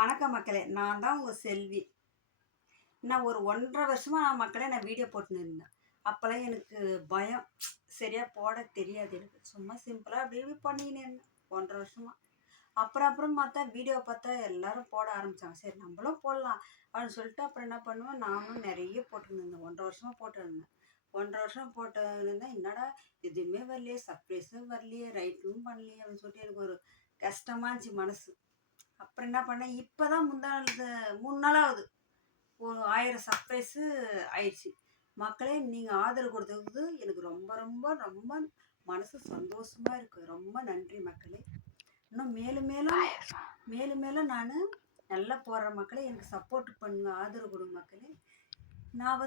வணக்கம் மக்களே, நான் தான் உங்கள் செல்வி. நான் ஒரு 1.5 வருஷமா மக்களே நான் வீடியோ போட்டுன்னு இருந்தேன். அப்போல்லாம் எனக்கு பயம், சரியா போட தெரியாது எனக்கு. சும்மா சிம்பிளாக அப்படி இப்படி பண்ணின்னு இருந்தேன் 1.5 வருஷமா. அப்புறம் பார்த்தா வீடியோ பார்த்தா எல்லாரும் போட ஆரம்பித்தாங்க. சரி நம்மளும் போடலாம் அப்படின்னு சொல்லிட்டு அப்புறம் என்ன பண்ணுவேன், நானும் நிறைய போட்டுன்னு இருந்தேன். 1.5 வருஷமா போட்டுருந்தேன். 1.5 வருஷம் போட்டு இருந்தேன். என்னடா எதுவுமே வரலையே, சர்ப்ரைஸும் வரலையே, ரைட்டும் பண்ணலையே அப்படின்னு சொல்லிட்டு எனக்கு ஒரு கஷ்டமா இருந்துச்சு மனசு. அப்புறம் என்ன பண்ணேன், இப்போதான் முந்தா நாள் 3 நாள் ஆகுது, ஒரு 1000 சர்ப்ரைஸு ஆயிடுச்சு. மக்களே நீங்கள் ஆதரவு கொடுத்ததுக்கு எனக்கு ரொம்ப ரொம்ப ரொம்ப மனசு சந்தோஷமா இருக்குது. ரொம்ப நன்றி மக்களே. இன்னும் மேலும் மேலும் மேலும் மேலும் நான் நல்லா போடுற மக்களே, எனக்கு சப்போர்ட் பண்ணுங்க, ஆதரவு கொடுங்க மக்களே. நான்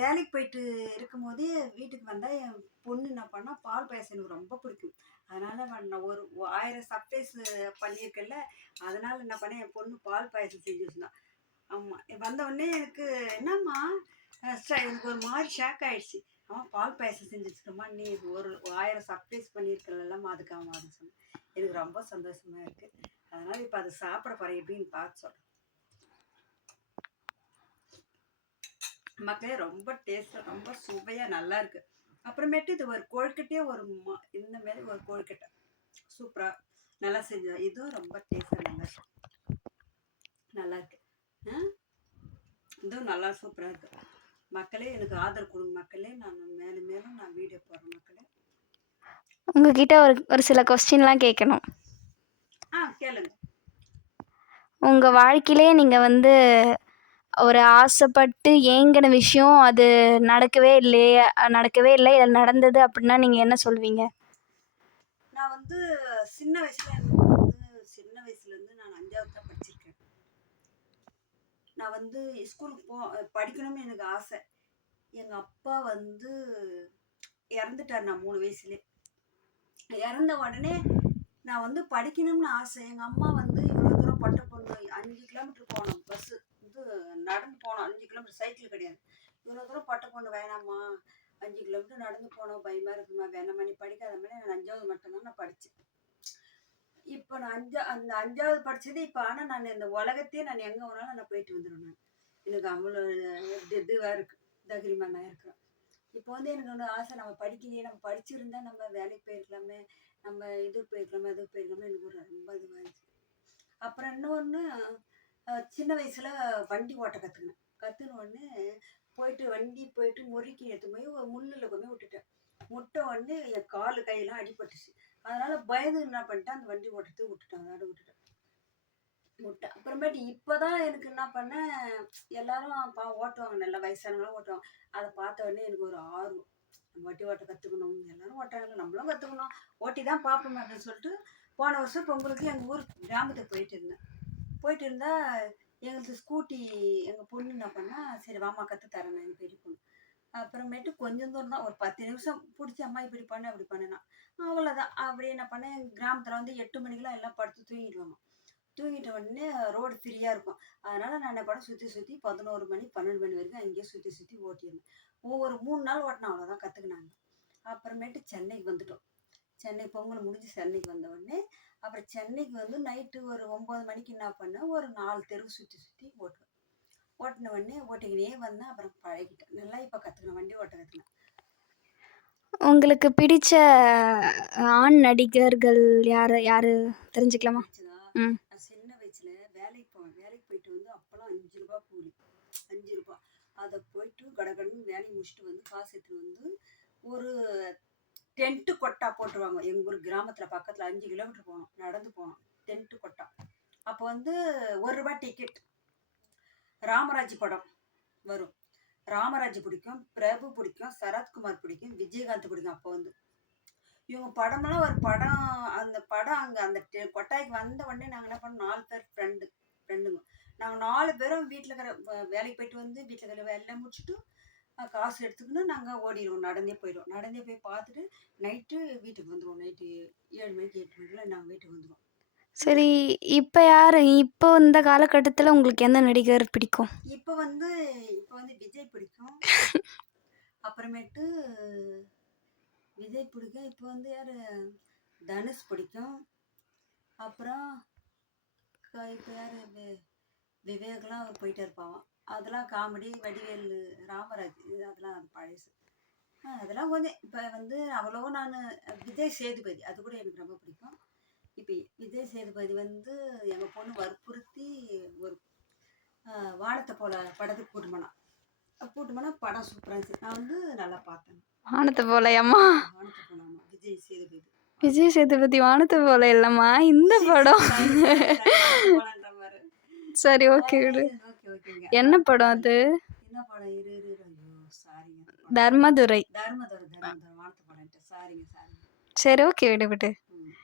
வேலைக்கு போயிட்டு இருக்கும்போதே வீட்டுக்கு வந்தால் என் பொண்ணு என்ன பண்ணால் பால் பாயசம் எனக்கு ரொம்ப பிடிக்கும். அதனால் நான் ஒரு 1000 சர்ப்ரைஸ் பண்ணியிருக்கேன்ல, அதனால் என்ன பண்ணேன், என் பொண்ணு பால் பாயசம் செஞ்சு வச்சுருந்தான். ஆமாம், வந்தவுடனே எனக்கு என்னம்மா எனக்கு ஒரு மாதிரி ஷாக் ஆகிடுச்சு. அம்மா பால் பாயசம் செஞ்சு வச்சுக்கம்மா, நீ ஒரு 1000 சர்ப்ரைஸ் பண்ணியிருக்கலம்மா அதுக்காக அப்படின்னு சொன்னேன். எனக்கு ரொம்ப சந்தோஷமாக இருக்குது. அதனால் இப்போ அதை சாப்பிட போகிறேன், எப்படின்னு பார்த்து சொல்கிறேன் மக்களே. ரொம்ப டேஸ்ட்டாக ரொம்ப சுவையாக நல்லா இருக்குது. அப்புறமேட்டு இது ஒரு கொழுக்கட்டையே இந்த மாதிரி ஒரு கொழுக்கட்டை சூப்பராக நல்லா செஞ்சோம். இதுவும் ரொம்ப டேஸ்ட்டாக நல்லா இருக்கு. இதுவும் நல்லா சூப்பராக இருக்குது மக்களே. எனக்கு ஆதரவு கொடுங்க மக்களே. நான் மேலும் மேலும் நான் வீடியோ போடுறேன் மக்களே. உங்ககிட்ட ஒரு சில கொஸ்டின்லாம் கேட்கணும். கேளுங்க. உங்கள் வாழ்க்கையிலே நீங்கள் ஒரு ஆசைப்பட்டு ஏங்கின விஷயம் அது நடக்கவே இல்லையே, நடக்கவே இல்லை, இது நடந்தது அப்படின்னா நீங்கள் என்ன சொல்வீங்க? நான் சின்ன வயசுலேருந்து நான் 5வது தான் படிச்சிருக்கேன். நான் ஸ்கூலுக்கு படிக்கணும்னு எனக்கு ஆசை. எங்கள் அப்பா இறந்துட்டார் நான் 3 வயசுலேயே. இறந்த உடனே நான் படிக்கணும்னு ஆசை. எங்கள் அம்மா இவ்வளோ தூரம் பட்ட பொண்ணு 5 கிலோமீட்டர் போனோம், பஸ்ஸு நடந்து போனோம். 5 கிலோமீட்டர், சைக்கிள் கிடையாது. இவ்வளோ தூரம் பட்ட பொண்ணு வேணாம்மா, 5 கிலோமீட்டர் நடந்து போனோம், பயமாக இருக்குமா, வேணாம்மா நீ படிக்காத மாதிரி. நான் 5வது மட்டும்தான் நான் படித்தேன். இப்போ நான் அந்த 5வது படித்தது இப்போ. ஆனால் நான் இந்த உலகத்தையே நான் எங்கே வேணாலும் நான் போயிட்டு வந்துடுவேன். நான் எனக்கு அவ்வளோ இதுவாக இருக்குது, தைரியமாக நான் இருக்கிறேன். இப்போ எனக்கு ஒன்று ஆசை, நம்ம படிக்கலையே, நம்ம படிச்சிருந்தா நம்ம வேலைக்கு போயிருக்கலாமே, நம்ம இதுக்கு போயிருக்கலாமே, அதுக்கு போயிருக்கலாமே, எனக்கு ஒரு ரொம்ப இதுவாக இருந்துச்சு. அப்புறம் இன்னொன்று, சின்ன வயசில் வண்டி ஓட்ட கற்றுன உடனே போயிட்டு முறுக்கி எடுத்து போய் ஒரு முள்ளில் கொண்டு விட்டுட்டேன். முட்டை என் கால் கையெல்லாம் அடிபட்டுச்சு. அதனால் பயந்து என்ன பண்ணிட்டேன், அந்த வண்டி ஓட்டுறதுக்கு விட்டுட்டேன். அதோட விட்டுட்டேன் முட்டை. அப்புறமேட்டு இப்போ தான் எனக்கு என்ன பண்ணேன், எல்லாரும் ஓட்டுவாங்க, நல்லா வயசானவங்களாம் ஓட்டுவாங்க. அதை பார்த்த உடனே எனக்கு ஒரு ஆர்வம், வண்டி ஓட்ட கற்றுக்கணும், எல்லாரும் ஓட்டுறாங்க, நம்மளும் கற்றுக்கணும், ஓட்டி தான் பார்ப்போம் அப்படின்னு சொல்லிட்டு போன வருஷம் பொங்கலுக்கு எங்கள் ஊர் கிராமத்துக்கு போயிட்டு இருந்தால் எங்களுக்கு ஸ்கூட்டி எங்கள் பொண்ணு என்ன பண்ணால், சரி வாமா கற்றுத்தரேன் நான், எங்கள் பெரிய பொண்ணு. அப்புறமேட்டு கொஞ்சம் தூரம் தான், ஒரு 10 நிமிஷம் பிடிச்சி அம்மா இப்படி பண்ணு அப்படி பண்ணுனா, அவ்வளோதான். அப்படியே என்ன பண்ணேன், எங்கள் கிராமத்தில் 8 மணிக்கெலாம் எல்லாம் படுத்து தூங்கிடுவாங்க. தூங்கிட்ட உடனே ரோடு ஃப்ரீயாக இருக்கும். அதனால் நான் என்ன பண்ணேன், சுற்றி 11 மணி 12 மணி வரைக்கும் அங்கேயே சுற்றி ஓட்டியிருந்தேன். ஒவ்வொரு 3 நாள் ஓட்டினேன், அவ்வளோதான் கற்றுக்கினாங்க. அப்புறமேட்டு சென்னைக்கு வந்துட்டோம். சென்னை பொங்கல் முடிஞ்சு சென்னைக்கு வந்த உடனே அப்புறம் சென்னைக்கு நைட்டு ஒரு 9 மணிக்கு என்ன பண்ணேன், ஒரு 4 தெரு சுற்றி ஓட்டின உடனே ஓட்டிக்கினே வந்தேன். அப்புறம் பழகிட்டேன் நல்லா. இப்போ கற்றுக்கினேன், வண்டி ஓட்ட கற்றுக்கினேன். உங்களுக்கு பிடிச்ச ஆண் நடிகர்கள் யார் யார் தெரிஞ்சுக்கலாமா? நான் சின்ன வயசுல வேலைக்கு போயிட்டு அப்போல்லாம் 5 ரூபா கூலி, 5 ரூபா. அதை போயிட்டு கடகடன்னு வேலையை முடிச்சுட்டு காசு எடுத்துட்டு ஒரு டென்ட்டு கொட்டா போட்டுருவாங்க. எங்கள் ஊர் கிராமத்தில் பக்கத்தில் 5 கிலோமீட்டர் போனோம், நடந்து போனோம். டென்ட்டு கொட்டா. அப்போ 1 ரூபா டிக்கெட். ராமராஜ் படம் வரும். ராமராஜ் பிடிக்கும், பிரபு பிடிக்கும், சரத்குமார் பிடிக்கும், விஜயகாந்த் பிடிக்கும். அப்போ இவங்க படமெல்லாம் ஒரு படம், அந்த படம் அங்கே அந்த கொட்டாய்க்கு வந்த உடனே நாங்கள் என்ன பண்ணோம், 4 பேர் ஃப்ரெண்டுங்க. நாங்கள் 4 பேரும் வீட்டில் இருக்கிற வேலைக்கு போயிட்டு வீட்டில் இருக்கிற வேலையெல்லாம் முடிச்சுட்டு காசு எடுத்துக்கின்னு நாங்கள் ஓடிடுவோம், நடந்தே போயிடுவோம். நடந்தே போய் பார்த்துட்டு நைட்டு வீட்டுக்கு வந்துடுவோம். நைட்டு 7 மணிக்கு 8 மணிக்கெலாம் நாங்கள் வீட்டுக்கு வந்துடுவோம். சரி, இப்போ இந்த காலகட்டத்தில் உங்களுக்கு எந்த நடிகர் பிடிக்கும்? இப்போ விஜய் பிடிக்கும். அப்புறமேட்டு விஜய் பிடிக்கும். இப்போ யார், தனுஷ் பிடிக்கும். அப்புறம் இப்போ யார், விவேக்லாம் அவர் போயிட்டே இருப்பான். அதெல்லாம் காமெடி. வடிவேலு, ராமராஜ் அதெல்லாம் அது பழசு. அதெல்லாம் கொஞ்சம் இப்போ வந்து அவ்வளவா நான் விஜய் சேதுபதி அது கூட எனக்கு ரொம்ப பிடிக்கும். இப்போ விஜய் சேதுபதி வந்து எங்கள் பொண்ணு வற்புறுத்தி ஒரு வானத்தை போல படத்துக்கு கூட்டு போனான். கூட்டு போனால் படம் சூப்பராக இருந்துச்சு. நான் வந்து நல்லா பார்த்தேன். வானத்தை போலையம்மா? வானத்தை போனாமா விஜய் சேதுபதி. விஜய் சேதுபதி வானத்தை போல இல்லைம்மா, இந்த படம். போலான்ற மாதிரி. சரி, ஓகே விடு. ஓகே ஓகேங்க. என்ன படம் அது? என்ன படம்? இரு இரு இரு. ஐயோ சாரிங்க. தர்மதுரை. தர்மதுரை வானத்தை போலன்ட்டு. சாரிங்க சாரிங்க. சரி, ஓகே விடு விடு. ம்.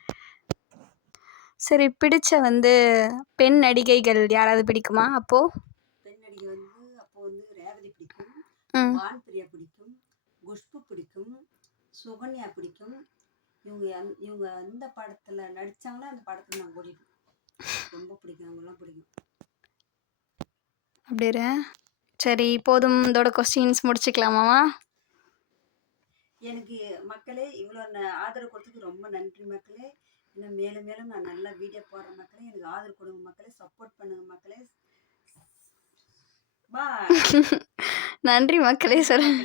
சரி, பிடிச்ச வந்து பெண் நடிகைகள் யாராவது பிடிக்குமா அப்போ? பெண் நடிகை வந்து அப்போ வந்து ரேவதி பிடிக்கும், ம். வான்பிரியா பிடிக்கும், குஷ்பு பிடிக்கும், சுகன்யா பிடிக்கும். இவங்க எந்த படத்தில் நடித்தாங்களோ அந்த படத்தில் நான் ஓடிடுவேன். ரொம்ப பிடிக்கும், அவங்களாம் பிடிக்கும். அப்படியா? சரி, போதும், இதோட கொஸ்டின்ஸ் முடிச்சுக்கலாமாவா? எனக்கு மக்களே இவ்வளோ ஆதரவு கொடுத்ததுக்கு ரொம்ப நன்றி மக்களே. இன்னும் மேலும் மேலும் நான் நல்லா வீடியோ போடுறேன் மக்களே. எனக்கு ஆதரவு கொடுங்க மக்களே, சப்போர்ட் பண்ணுங்க மக்களே. பாய். நன்றி மக்களே, சொல்லுங்க.